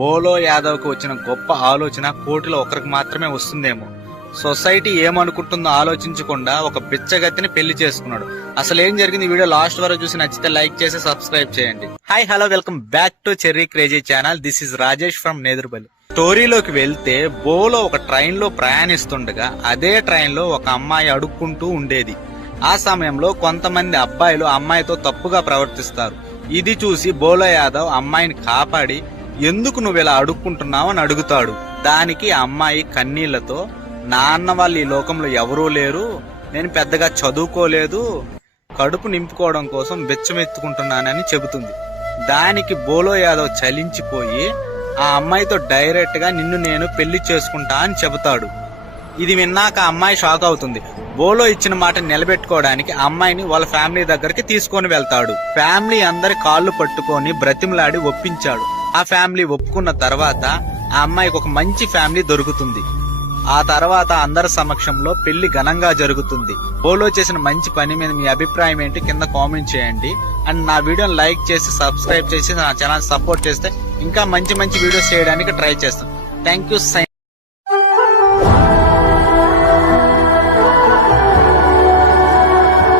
బోలో యాదవ్కి వచ్చిన గొప్ప ఆలోచన కోటిలో ఒకరికి మాత్రమే వస్తుందేమో. సొసైటీ ఏమనుకుంటుందో ఆలోచించకుండా ఒక బిచ్చగతిని పెళ్లి చేసుకున్నాడు. అసలు ఏం జరిగింది వీడియో లాస్ట్ వరకు చూసి నచ్చితే లైక్ చేసి సబ్స్క్రైబ్ చేయండి. Hi hello welcome back to cherry crazy channel. This is Rajesh from Nedurupalli. స్టోరీలోకి వెళ్తే బోలో ఒక ట్రైన్ లో ప్రయాణిస్తుండగా అదే ట్రైన్ లో ఒక అమ్మాయి అడుక్కుంటూ ఉండేది. ఆ సమయంలో కొంతమంది అబ్బాయిలు అమ్మాయితో తప్పుగా ప్రవర్తిస్తారు. ఇది చూసి బోలో యాదవ్ అమ్మాయిని కాపాడి ఎందుకు నువ్వు ఇలా అడుక్కుంటున్నావు అని అడుగుతాడు. దానికి అమ్మాయి కన్నీళ్లతో, నాన్న వాళ్ళు ఈ లోకంలో ఎవరూ లేరు, నేను పెద్దగా చదువుకోలేదు, కడుపు నింపుకోవడం కోసం బెచ్చమెత్తుకుంటున్నానని చెబుతుంది. దానికి బోలో యాదవ్ చలించిపోయి ఆ అమ్మాయితో డైరెక్ట్ గా నిన్ను నేను పెళ్లి చేసుకుంటా అని చెబుతాడు. ఇది విన్నాక అమ్మాయి షాక్ అవుతుంది. బోలో ఇచ్చిన మాట నిలబెట్టుకోవడానికి అమ్మాయిని వాళ్ళ ఫ్యామిలీ దగ్గరికి తీసుకొని వెళ్తాడు. ఫ్యామిలీ అందరి కాళ్ళు పట్టుకొని బ్రతిమలాడి ఒప్పించాడు. ఆ ఫ్యామిలీ ఒప్పుకున్న తర్వాత ఆ అమ్మాయికి ఒక మంచి ఫ్యామిలీ దొరుకుతుంది. ఆ తర్వాత అందరి సమక్షంలో పెళ్లి ఘనంగా జరుగుతుంది. బోలో చేసిన మంచి పని మీద మీ అభిప్రాయం ఏంటి కింద కామెంట్ చేయండి. అండ్ నా వీడియోని లైక్ చేసి సబ్స్క్రైబ్ చేసి నా ఛానల్ సపోర్ట్ చేస్తే ఇంకా మంచి మంచి వీడియోస్ చేయడానికి ట్రై చేస్తాను. Thank you.